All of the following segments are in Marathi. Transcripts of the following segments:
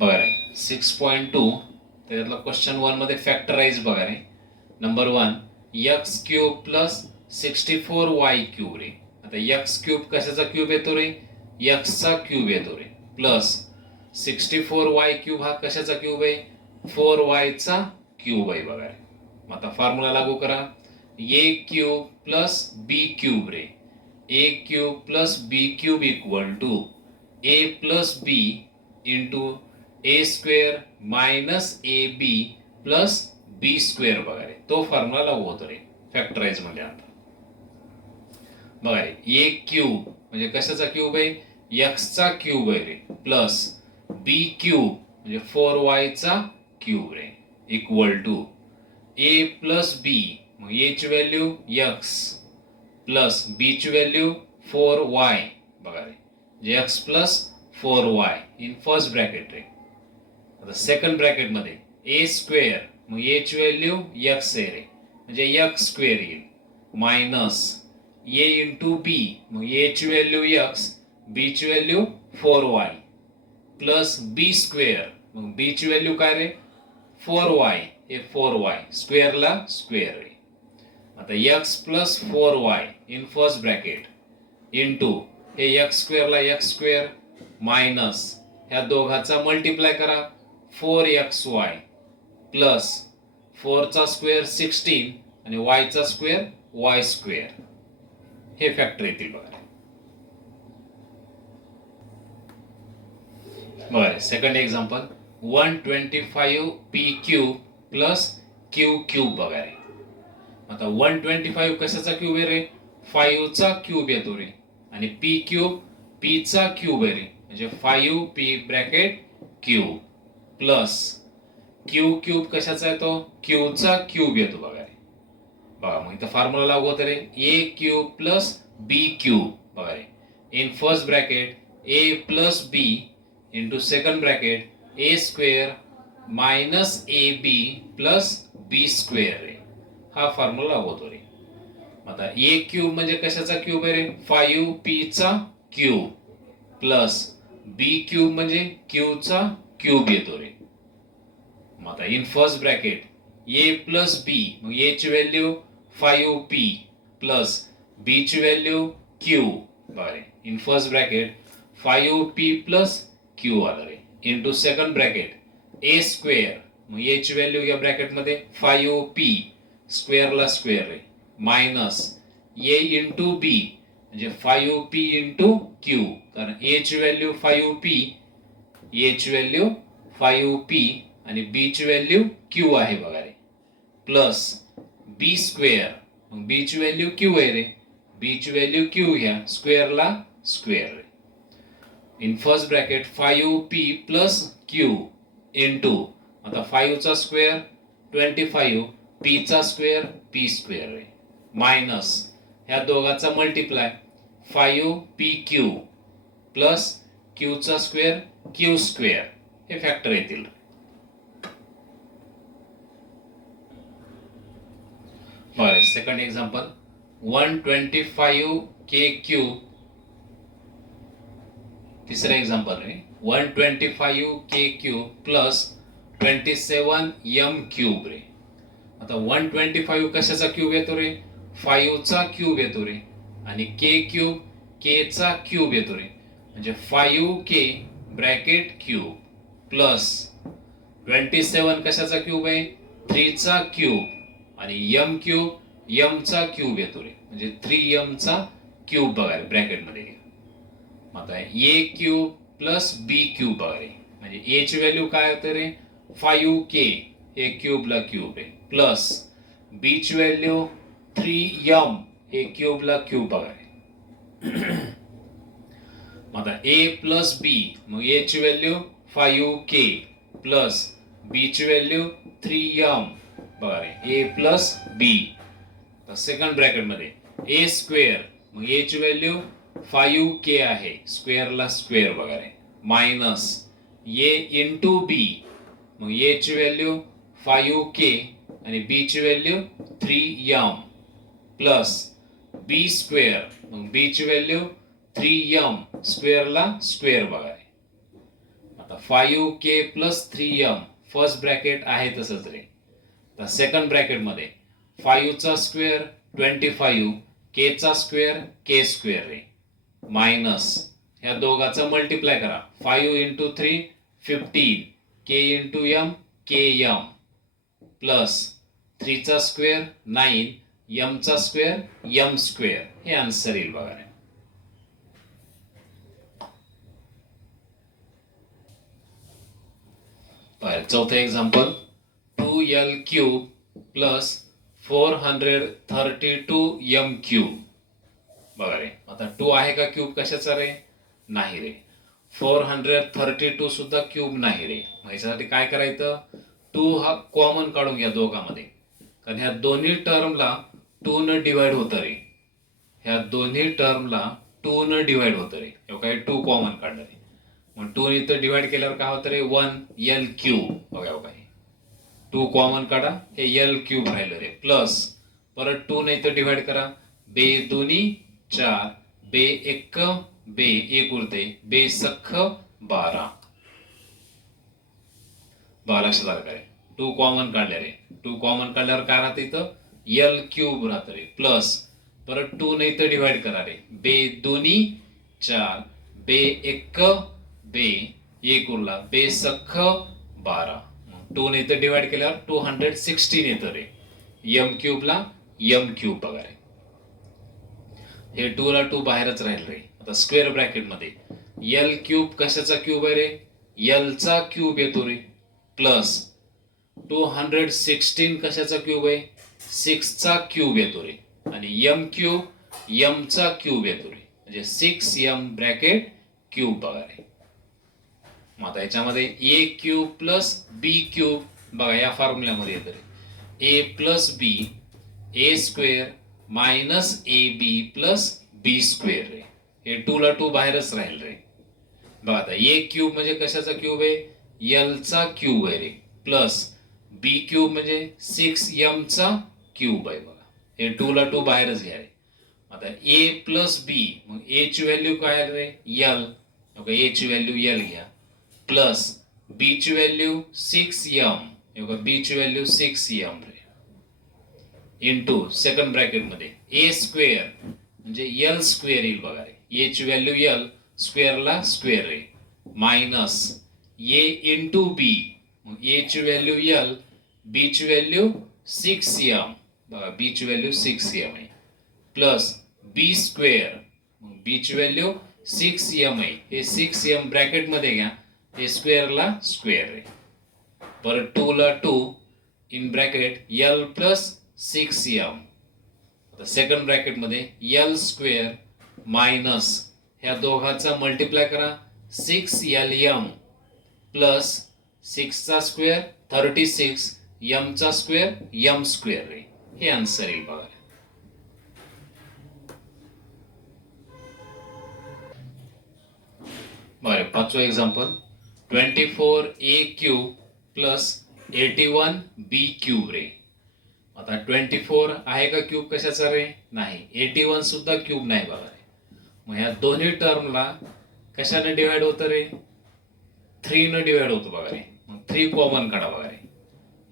बघा रे 6.2 त्याच्यातला क्वेश्चन 1 मध्ये फॅक्टराइज बघा रे. Number 1 x cube plus 64y cube रे. आता एक्स क्यूब कशाचा क्यूब येतो रे? एक्सचा क्यूब येतो रे. प्लस 64y क्यूब हा कशाचा क्यूब आहे? 4y चा क्यूब आहे बघा रे. मग आता फॉर्म्युला लागू करा. A cube plus b cube रे. A cube plus b cube equal to a plus b into a square minus a B plus b square बघा रे. तो फॉर्म्युला लागू होतो रे फॅक्टराइज मध्ये. आता बघा रे ए क्यूब म्हणजे कशाचा क्यूब आहे? एक्सचा क्यूब आहे रे. प्लस बी क्यूब म्हणजे 4y चा क्यूब रे equal to a plus b. मग ए ची व्हॅल्यू एक्स प्लस बी ची व्हॅल्यू 4y बघा रे. म्हणजे x plus 4y in first bracket रे. आता सेकंड ब्रॅकेट मध्ये ए स्क्वेअर मग ए ची व्हॅल्यू एक्स आहे रे म्हणजे एक्स स्क्वेअर येईल मायनस ए इंटू बी मग ए ची व्हॅल्यू एक्स बी ची value 4y plus b square मग बी ची व्हॅल्यू काय रे? 4y हे 4y स्क्वेअरला स्क्वेअर रे. आता x plus 4y in first bracket into हे एक्स स्क्वेअरला एक्स स्क्वेअर मायनस ह्या दोघाचा मल्टिप्लाय करा 4xy प्लस 4 चा स्क्वेअर 16 आणि y चा स्क्वेअर y स्क्वेअर. हे फॅक्टर येतील बघा. बघा second example 125p cube plus Q cube बघा रे. आता 125 कशाचा क्यूब आहे रे? 5 चा क्यूब येतो रे. आणि p क्यूब p चा क्यूब आहे रे म्हणजे 5p bracket cube plus Q cube कशाचा येतो? क्यू चा क्यूब येतो बघा रे. बघा मग इथं फॉर्म्युला लागू होतं रे a cube plus b cube बघा रे. In first bracket a plus b into second bracket a square minus a B plus b square रे. हा फॉर्म्युला लागू होतो रे. आता ए क्यूब म्हणजे कशाचा क्यूब आहे रे? 5p चा क्यूब प्लस बी क्यूब म्हणजे क्यू चा क्यूब येतो रे. मग आता in first bracket a plus b मग ए ची व्हॅल्यू 5p प्लस बी ची व्हॅल्यू क्यू बघा रे. In first bracket 5p plus q आला रे into second bracket a square मग ए ची व्हॅल्यू या ब्रॅकेट मध्ये 5p स्क्वेअरला स्क्वेअर रे मायनस ए इंटू बी म्हणजे 5p इंटू क्यू कारण ए ची व्हॅल्यू 5p ए ची व्हॅल्यू 5p आणि बी ची व्हॅल्यू क्यू आहे बघा रे. प्लस बी स्क्वेअर मग बी ची व्हॅल्यू क्यू आहे रे. बी ची व्हॅल्यू क्यू घ्या स्क्वेअरला स्क्वेअर रे. In first bracket 5p plus q into आता 5 चा स्क्वेअर 25 p चा स्क्वेअर p स्क्वेअर रे मायनस ह्या दोघाचा मल्टिप्लाय 5pq प्लस q चा स्क्वेअर q स्क्वेअर. हे फॅक्टर येतील. बरं सेकंड एक्झाम्पल 125k क्यूब. तिसरा एक्झाम्पल रे 125k cube plus 27m cube रे. आता 125 कशाचा क्यूब येतो रे? 5 चा क्यूब येतो रे आणि k क्यूब k चा क्यूब येतो रे म्हणजे 5k ब्रॅकेट क्यूब प्लस 27 कशाचा क्यूब आहे? 3 चा क्यूब आणि m क्यूब m चा क्यूब येतो रे म्हणजे 3m चा क्यूब बघा रे ब्रॅकेट मध्ये. आता a cube plus b cube बघा रे म्हणजे a ची व्हॅल्यू काय होते रे? 5k हे क्यूबला क्यूब आहे प्लस b ची व्हॅल्यू 3m हे क्यूबला क्यूब बघा रे. आता a प्लस b मग a ची व्हॅल्यू 5k प्लस b ची व्हॅल्यू 3m बघा रे. a plus b second bracket मध्ये a स्क्वेअर मग a ची व्हॅल्यू 5k आहे स्क्वेअरला स्क्वेअर बघा रे मायनस a इंटू b मग a ची व्हॅल्यू 5k आणि b ची value 3m plus b square मग b ची व्हॅल्यू 3m स्क्वेअरला स्क्वेअर बघा रे. आता 5k plus 3m first bracket आहे तसंच रे. तर सेकंड ब्रॅकेट मध्ये 5 चा स्क्वेअर 25, k चा स्क्वेअर k स्क्वेअर रे, मायनस ह्या दोघाचा मल्टिप्लाय करा. 5 into 3 15, k into m km plus 3 चा स्क्वेअर 9, m चा स्क्वेअर m स्क्वेअर. हे आन्सर येईल बघा रे. चौथं example 2l cube plus 432 m cube. बघा रे, आता 2 आहे का क्यूब कशाचा रे? नाही रे. 432 सुद्धा क्यूब नाही रे. ह्याच्यासाठी काय करायचं? 2 हा कॉमन काढून घ्या दोघांमध्ये, कारण ह्या दोन्ही टर्मला 2 न डिवाइड होतं रे. ह्या दोन्ही टर्मला 2 न डिवाइड होतं रे. काय 2 कॉमन काढलं रे, मग 2 इथं डिवाइड केल्यावर काय होतं रे? 1l cube. बघा बघा, 2 कॉमन काढा, हे l क्यूब राहिलं रे. प्लस परत 2 ने इथं डिवाइड करा, बे दोन्ही 4, बे एक बे एक उरते, बे सख्ख 12. बघा लक्षात आलं काय? 2 कॉमन काढले रे. 2 कॉमन काढल्यावर काय राहतं इथं? l क्यूब राहतं रे. प्लस परत 2 ने इथं डिवाइड करा रे, बे दोन्ही 4, बे एक बे एक उरला, बे सख्ख 12. 2 ने इथं डिवाइड केल्यावर 216 येतं रे. m क्यूबला m cube. बघा रे, हे 2 ला 2 बाहेरच राहील रे. आता स्क्वेअर ब्रॅकेट मध्ये l क्यूब कशाचा क्यूब आहे रे? l चा क्यूब येतो रे. प्लस 216 कशाचा क्यूब आहे? 6 चा क्यूब येतो रे. आणि m क्यूब m चा क्यूब येतो रे, म्हणजे 6m ब्रॅकेट क्यूब. बघा रे, मग आता याच्यामध्ये a cube plus b cube. बघा या फॉर्म्युल्यामध्ये येतो रे, a plus b a square minus ab plus b square रे. हे 2 ला 2 बाहेरच राहील रे. बघा आता a क्यूब म्हणजे कशाचा क्यूब आहे? l चा क्यूब आहे रे. प्लस b क्यूब म्हणजे 6m चा क्यूब आहे. बघा हे 2 ला 2 बाहेरच घ्या रे. आता a प्लस b, मग a ची व्हॅल्यू काय आहे रे? l. ओके, a ची व्हॅल्यू l घ्या. प्लस b ची व्हॅल्यू 6m, b ची व्हॅल्यू 6m रे. इंटू सेकंड ब्रॅकेट मध्ये a स्क्वेअर म्हणजे l स्क्वेअर येईल. बघा रे, a ची व्हॅल्यू l, स्क्वेअरला स्क्वेअर रे, मायनस a इंटू b, मग a ची व्हॅल्यू l, b ची व्हॅल्यू 6m. बघा b ची व्हॅल्यू 6m आहे. प्लस b स्क्वेअर, मग b ची व्हॅल्यू 6m आहे. हे 6m ब्रॅकेट मध्ये घ्या, हे स्क्वेअरला स्क्वेअर आहे. परत 2 ला 2 in bracket l plus 6m. आता सेकंड ब्रॅकेट मध्ये l स्क्वेअर मायनस ह्या दोघांचा मल्टिप्लाय करा, 6lm प्लस 6 चा स्क्वेअर 36, m चा स्क्वेअर m स्क्वेअर रे. हे आन्सर येईल. बघा बरं, पाचवं example 24a cube plus 81b cube रे. आता 24 आहे का क्यूब कशाचा रे? नाही. 81 सुद्धा क्यूब नाही. बघा रे, मग ह्या दोन्ही टर्मला कशाने डिवाइड होतं रे? 3 न डिवाइड होतं. बघा रे, मग 3 कॉमन काढा. बघा रे,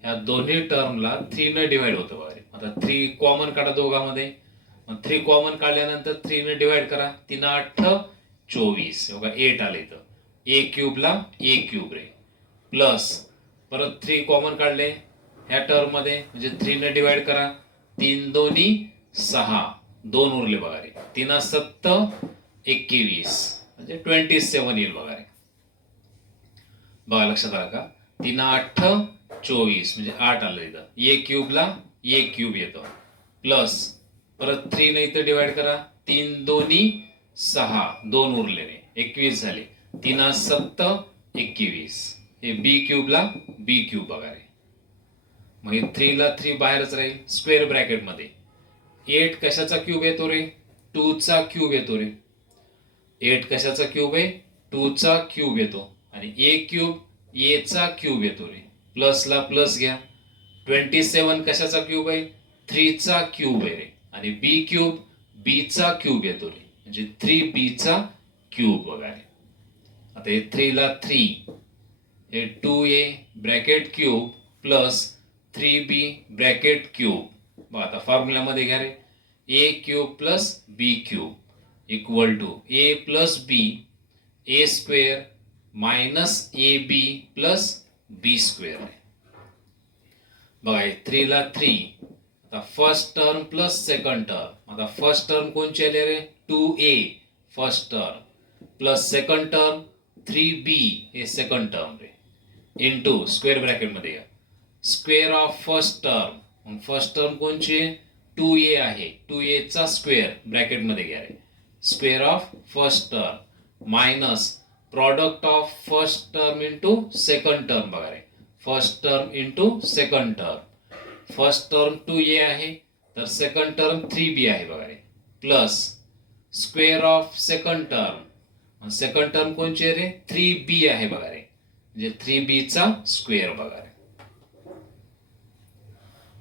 ह्या दोन्ही टर्मला 3 न डिवाइड होतं. बघा रे, आता 3 कॉमन काढा दोघांमध्ये, मग 3 कॉमन काढल्यानंतर 3 न डिवाइड करा, 3 8 24. बघा 8 आले इथं. a क्यूबला a cube ray. Plus परत 3 कॉमन काढले ह्या टर्म मध्ये, म्हणजे 3 ने डिवाइड करा, 3 दोन्ही 6, 2 उरले. बघा रे, 3 7 21, म्हणजे 27 येईल. बघा रे, बघा लक्षात आलं का? 3 8 24 म्हणजे 8 आलं इथं. a क्यूबला a क्यूब येतो. प्लस परत 3 ने इथं डिवाइड करा, 3 दोन्ही 6, 2 उरले रे, 21 झाले. 3 7 21, हे b क्यूबला b क्यूब. बघा रे, मग 3 ला 3 बाहेरच राहील. स्क्वेअर ब्रॅकेट मध्ये 8 कशाचा क्यूब येतो रे? 2 चा क्यूब येतो रे. 8 कशाचा क्यूब आहे? 2 चा क्यूब येतो. आणि a क्यूब a चा क्यूब येतो रे. प्लस ला प्लस घ्या. 27 कशाचा क्यूब आहे? 3 चा क्यूब आहे रे. आणि b क्यूब b चा क्यूब येतो रे, म्हणजे 3b चा क्यूब. बघा रे, आता हे 3 ला 3 हे 2a bracket cube plus 3b bracket cube. बघा आता फॉर्म्युल्यामध्ये घ्या रे. A cube plus b cube equal to a plus b a square minus a B plus b square. बघा 3 ला 3. आता first term plus second term. आता फर्स्ट टर्म कोणची आली रे 2a first term plus second term 3b हे सेकंड टर्म रे इंटू स्क्वेअर ब्रॅकेट मध्ये घ्या square of first term. First term कोणची 2a आहे 2a चा स्क्वेअर ब्रॅकेट मध्ये घ्या रे square of first term minus product of first term into second term. बघा रे first term into second term. First term 2a आहे तर सेकंड टर्म 3b आहे. बघा रे plus square of second term. Second term कोणची रे 3b आहे. बघा रे म्हणजे 3b चा स्क्वेअर. बघा रे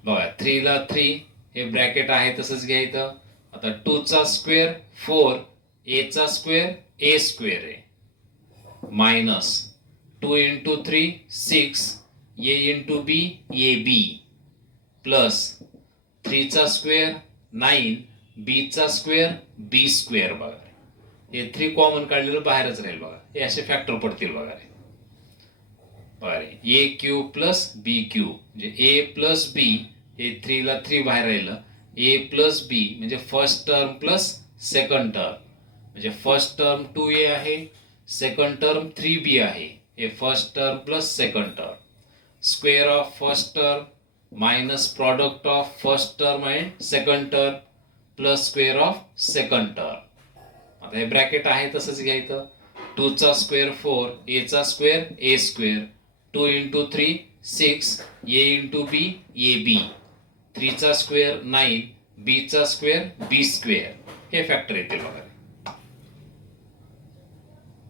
बघा 3 ला 3 हे ब्रॅकेट आहे तसंच घ्या इथं. आता 2 चा स्क्वेअर 4 a चा स्क्वेअर a स्क्वेअर आहे minus 2 into 3 6 a into b A B plus 3 चा स्क्वेअर 9 b चा स्क्वेअर b स्क्वेअर. बघा हे 3 कॉमन काढलेलं बाहेरच राहील. बघा हे असे फॅक्टर पडतील. बघा रे बघा रे a cube plus b cube म्हणजे ए प्लस बी हे 3 ला 3 बाहेर राहिलं ए प्लस बी म्हणजे first term plus second term म्हणजे फर्स्ट टर्म 2a आहे सेकंड टर्म 3b आहे. हे first term plus second term square of first term minus product of first term and second term plus square of second term. आता हे ब्रॅकेट आहे तसंच घ्यायचं. 2 चा स्क्वेअर 4 a चा square a square 2 into 3 6 a into b A B 3 चा स्क्वेअर 9 b चा स्क्वेअर b स्क्वेअर हे फॅक्टर येतील. बघा